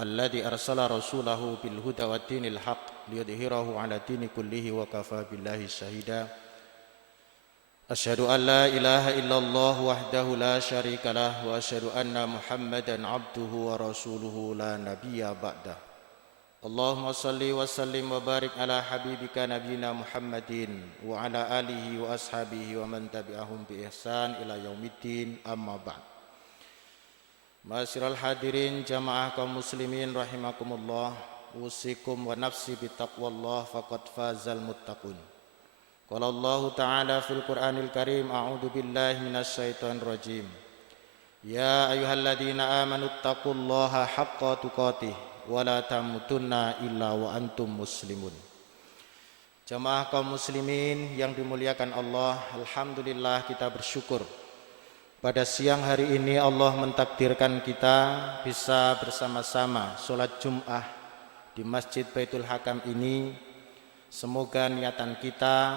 الذي أرسل رسوله بالهدى والدين الحق ليظهره على الدين كله وكفى بالله شهيدا أشهد أن لا إله إلا الله وحده لا شريك له وأشهد أن محمدا عبده ورسوله لا نبي بعده اللهم صل وسلم وبارك على حبيبك نبينا محمد وعلى آله وأصحابه ومن تبعهم بإحسان إلى يوم الدين أما بعد. Ma'asyiral hadirin jamaah kaum muslimin rahimakumullah, usikum wa nafsi bittaqwallah faqad fazal muttaqun. Qala Allah Ta'ala fil Qur'anil Karim, a'udzu billahi minasy syaithanir rajim. Ya ayyuhalladzina amanu taqullaha haqqa tuqatih wa la tamutunna illa wa antum muslimun. Jamaah kaum muslimin yang dimuliakan Allah, alhamdulillah kita bersyukur pada siang hari ini Allah mentakdirkan kita bisa bersama-sama sholat Jum'ah di Masjid Baitul Hakam ini. Semoga niatan kita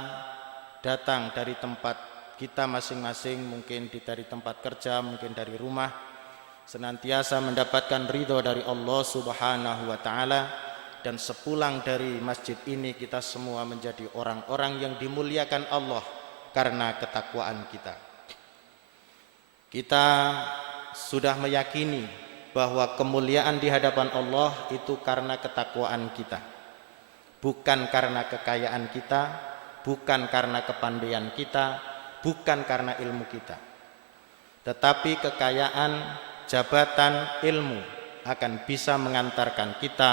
datang dari tempat kita masing-masing, mungkin dari tempat kerja, mungkin dari rumah, senantiasa mendapatkan ridho dari Allah Subhanahu wa Ta'ala, dan sepulang dari masjid ini kita semua menjadi orang-orang yang dimuliakan Allah karena ketakwaan kita. Kita sudah meyakini bahwa kemuliaan di hadapan Allah itu karena ketakwaan kita, bukan karena kekayaan kita, bukan karena kepandaian kita, bukan karena ilmu kita. Tetapi kekayaan, jabatan, ilmu akan bisa mengantarkan kita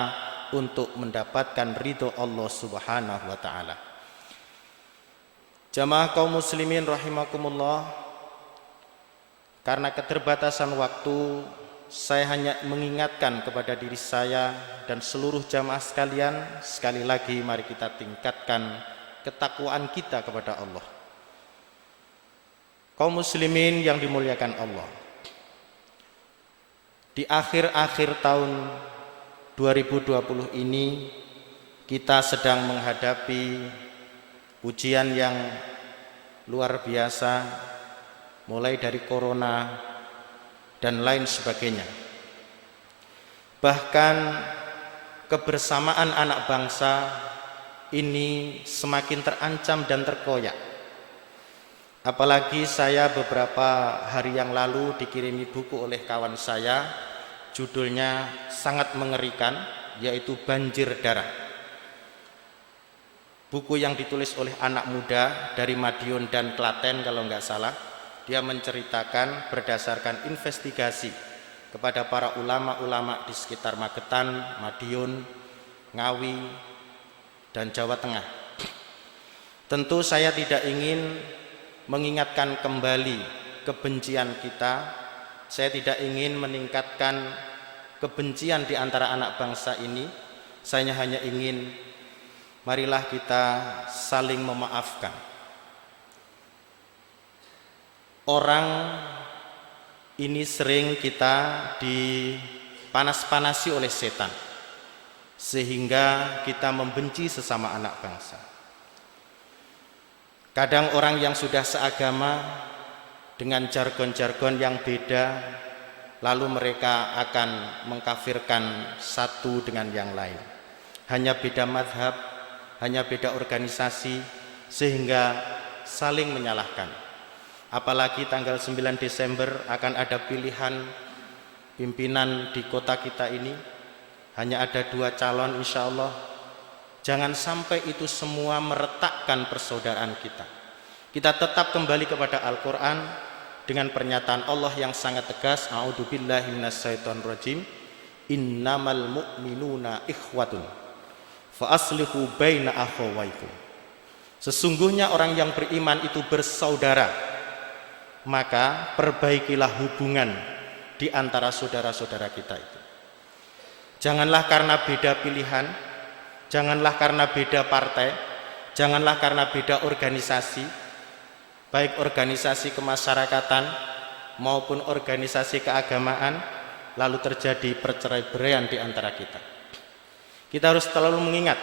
untuk mendapatkan ridho Allah Subhanahu wa Ta'ala. Jamaah kaum muslimin rahimakumullah, karena keterbatasan waktu, saya hanya mengingatkan kepada diri saya dan seluruh jamaah sekalian, sekali lagi mari kita tingkatkan ketakwaan kita kepada Allah. Kaum muslimin yang dimuliakan Allah, di akhir-akhir tahun 2020 ini kita sedang menghadapi ujian yang luar biasa, mulai dari corona dan lain sebagainya. Bahkan kebersamaan anak bangsa ini semakin terancam dan terkoyak. Apalagi saya beberapa hari yang lalu dikirimi buku oleh kawan saya, judulnya sangat mengerikan, yaitu Banjir Darah. Buku yang ditulis oleh anak muda dari Madiun dan Klaten kalau nggak salah. Dia menceritakan berdasarkan investigasi kepada para ulama-ulama di sekitar Magetan, Madiun, Ngawi, dan Jawa Tengah. Tentu saya tidak ingin mengingatkan kembali kebencian kita. Saya tidak ingin meningkatkan kebencian di antara anak bangsa ini. Saya hanya ingin marilah kita saling memaafkan. Orang ini sering kita dipanas-panasi oleh setan, sehingga kita membenci sesama anak bangsa. Kadang orang yang sudah seagama dengan jargon-jargon yang beda, lalu mereka akan mengkafirkan satu dengan yang lain. Hanya beda mazhab, hanya beda organisasi, sehingga saling menyalahkan. Apalagi tanggal 9 Desember akan ada pilihan pimpinan di kota kita ini. Hanya ada 2 calon insya Allah. Jangan sampai itu semua meretakkan persaudaraan kita. Kita tetap kembali kepada Al-Quran dengan pernyataan Allah yang sangat tegas, a'udzubillahi minasyaitonir rajim, innamal mu'minuna ikhwatun fa aslihu baina akhawaykum. Sesungguhnya orang yang beriman itu bersaudara, maka perbaikilah hubungan di antara saudara-saudara kita itu. Janganlah karena beda pilihan, janganlah karena beda partai, janganlah karena beda organisasi, baik organisasi kemasyarakatan maupun organisasi keagamaan, lalu terjadi perceraian di antara kita. Kita harus selalu mengingat,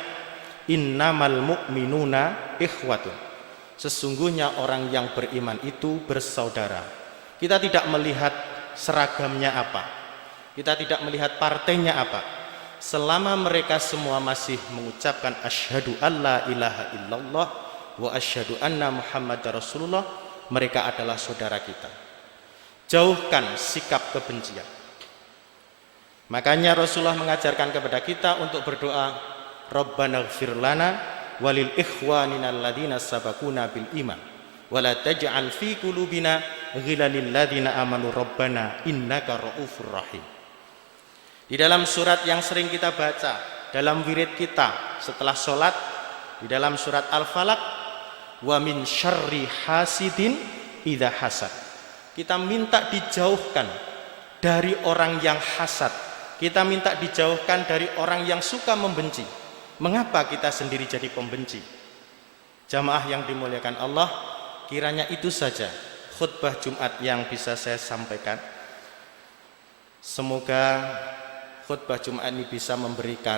innamal mu'minuna ikhwatun. Sesungguhnya orang yang beriman itu bersaudara. Kita tidak melihat seragamnya apa, kita tidak melihat partainya apa, selama mereka semua masih mengucapkan asyhadu alla ilaha illallah wa asyhadu anna muhammadar rasulullah, mereka adalah saudara kita. Jauhkan sikap kebencian. Makanya Rasulullah mengajarkan kepada kita untuk berdoa, Rabbana ighfir lana walil ikhwanina alladhina sabaquna bil iman wa la taj'al fi qulubina ghillan lil ladzina amanu rabbana innaka raufur rahim. Di dalam surat yang sering kita baca dalam wirid kita setelah sholat, di dalam surat Al-Falaq, wa min syarri hasidin idza hasad, kita minta dijauhkan dari orang yang hasad, kita minta dijauhkan dari orang yang suka membenci. Mengapa kita sendiri jadi pembenci? Jamaah yang dimuliakan Allah, kiranya itu saja khutbah Jumat yang bisa saya sampaikan. Semoga khutbah Jumat ini bisa memberikan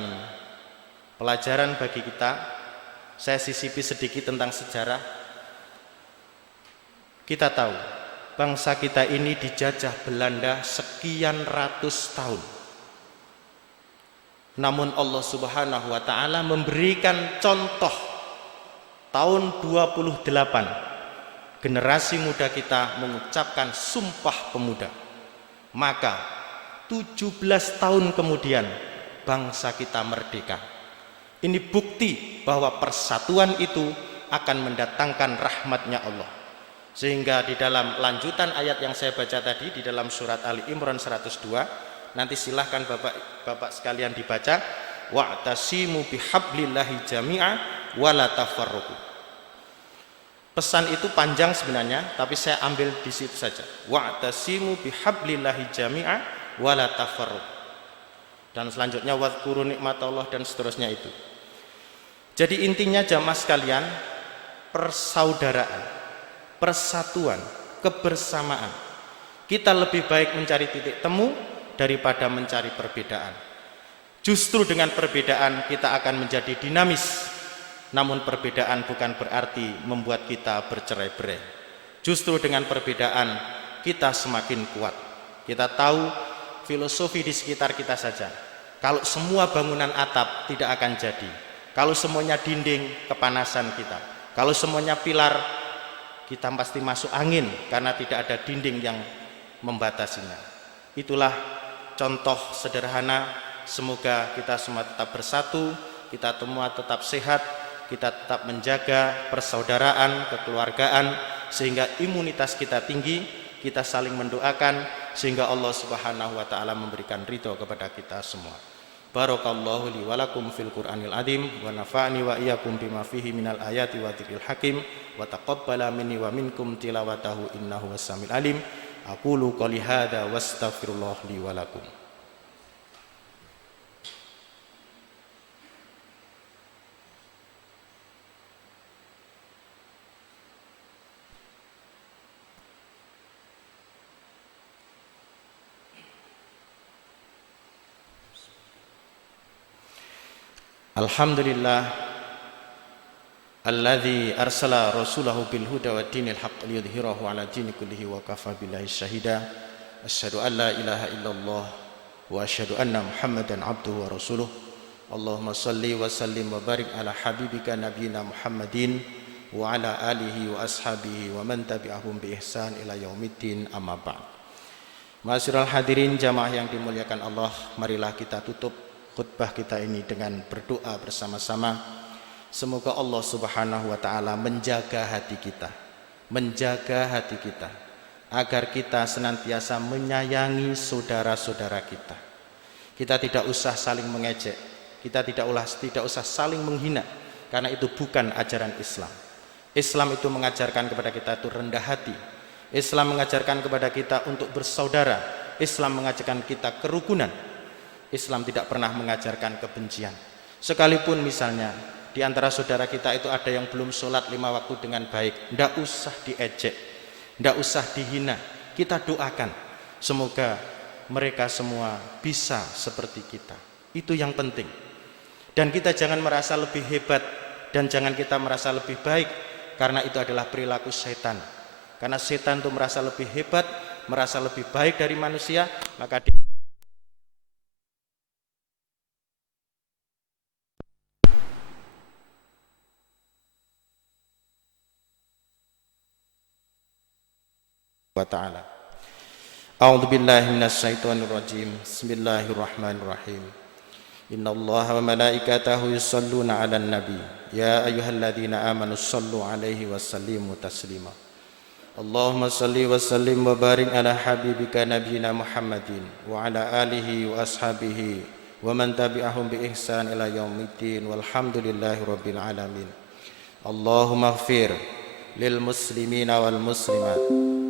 pelajaran bagi kita. Saya sisipi sedikit tentang sejarah. Kita tahu bangsa kita ini dijajah Belanda sekian ratus tahun. Namun Allah Subhanahu wa taala memberikan contoh tahun 28 generasi muda kita mengucapkan Sumpah Pemuda. Maka 17 tahun kemudian bangsa kita merdeka. Ini bukti bahwa persatuan itu akan mendatangkan rahmatnya Allah. Sehingga di dalam lanjutan ayat yang saya baca tadi di dalam surat Ali Imran 102, nanti silahkan bapak sekalian dibaca, wa'tasimu bihablillahi jami'a wala tafarruqu. Pesan itu panjang sebenarnya, tapi saya ambil di situ saja. Wa'tasimu bihablillahi jami'a wala tafarruqu. Dan selanjutnya wadhkuru nikmatallah dan seterusnya itu. Jadi intinya jamaah sekalian, persaudaraan, persatuan, kebersamaan. Kita lebih baik mencari titik temu daripada mencari perbedaan. Justru dengan perbedaan kita akan menjadi dinamis. Namun perbedaan bukan berarti membuat kita bercerai-berai. Justru dengan perbedaan kita semakin kuat. Kita tahu filosofi di sekitar kita saja. Kalau semua bangunan atap tidak akan jadi. Kalau semuanya dinding, kepanasan kita. Kalau semuanya pilar, kita pasti masuk angin karena tidak ada dinding yang membatasinya. Itulah contoh sederhana. Semoga kita semua tetap bersatu, kita semua tetap sehat, kita tetap menjaga persaudaraan, kekeluargaan, sehingga imunitas kita tinggi, kita saling mendoakan, sehingga Allah Subhanahu wa taala memberikan ridho kepada kita semua. Barakallahu li wa lakum fil Qur'anil azim wa nafa'ani wa iyyakum bima fihi minal ayati wa dzikril hakim wa taqabbala minni wa minkum tilawatahu innahu was-sami'ul alim. Aqulu qouli hadza wastaghfirullah li wa lakum. Alhamdulillah alladzi arsala rasulahu bil huda wa dinil haqq liyudhhirahu ala dini kullihi wa kafa billahi syahida. Asyhadu an la ilaha illallah wa asyhadu anna Muhammadan abduhu wa rasuluh. Allahumma shalli wa sallim wa barik ala habibika nabiyina Muhammadin wa ala alihi wa ashabihi wa man tabi'ahum bi ihsan ila yaumiddin, amma ba'd. Ma'asyiral hadirin jamaah yang dimuliakan Allah, marilah kita tutup khutbah kita ini dengan berdoa bersama-sama. Semoga Allah Subhanahu wa taala menjaga hati kita, agar kita senantiasa menyayangi saudara-saudara kita. Kita tidak usah saling mengejek, kita tidak usah saling menghina, karena itu bukan ajaran Islam. Islam itu mengajarkan kepada kita itu rendah hati. Islam mengajarkan kepada kita untuk bersaudara. Islam mengajarkan kita kerukunan. Islam tidak pernah mengajarkan kebencian. Sekalipun misalnya di antara saudara kita itu ada yang belum sholat 5 waktu dengan baik, tidak usah diejek, tidak usah dihina. Kita doakan semoga mereka semua bisa seperti kita. Itu yang penting. Dan kita jangan merasa lebih hebat dan jangan kita merasa lebih baik, karena itu adalah perilaku setan. Karena setan itu merasa lebih hebat, merasa lebih baik dari manusia, maka wa ta'ala. A'udzu billahi minasy syaithanir rajim. Bismillahirrahmanirrahim. Innallaha wa malaikatahu yusholluna 'alan nabi. Ya ayyuhalladzina amanu shallu 'alaihi wa sallimu taslima. Allahumma shalli wa sallim wa barik ala habibika nabiyyina Muhammadin wa ala alihi wa ashabihi wa man tabi'ahum bi ihsan ila yaumiddin walhamdulillahi rabbil alamin. Allahumma ighfir lil muslimina wal muslimat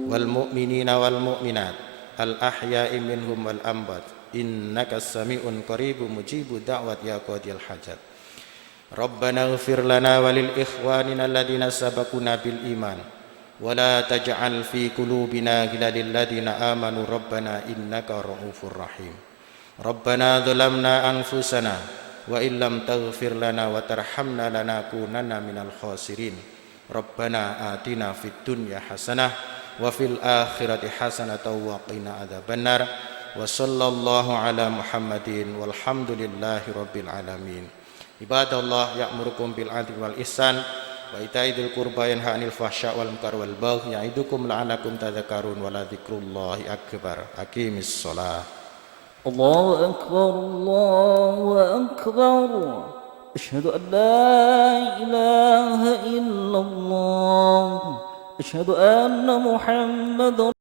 wal mu'minina wal mu'minat al ahya'i minhum wal amwat innaka sami'un qaribun mujibu da'wat ya qadiyal hajat. Rabbana ighfir lana walil ikhwanina alladhina sabaquna bil iman wa la taj'al fi qulubina ghillan lil ladzina amanu rabbana innaka ra'ufur rahim. Rabbana dhalamna anfusana wa illam taghfir lana wa tarhamna lanakunanna minal khasirin. Rabbana atina fid dunya hasanah wa fil akhirati hasanatan wa qina adzabannar. Wa sallallahu ala Muhammadin walhamdulillahi rabbil alamin. Ibadallah ya'murukum bil 'adli wal ihsan wa ita'i dzil qurba yanha 'anil fahsya' wal munkar wal baghi ya'idukum la'allakum tadhakkarun wa la dzikrullahi akbar. Aqimis shalah. Allahu akbar, Allahu akbar. Asyhadu an la ilaha illallah. Asyhadu anna Muhammadar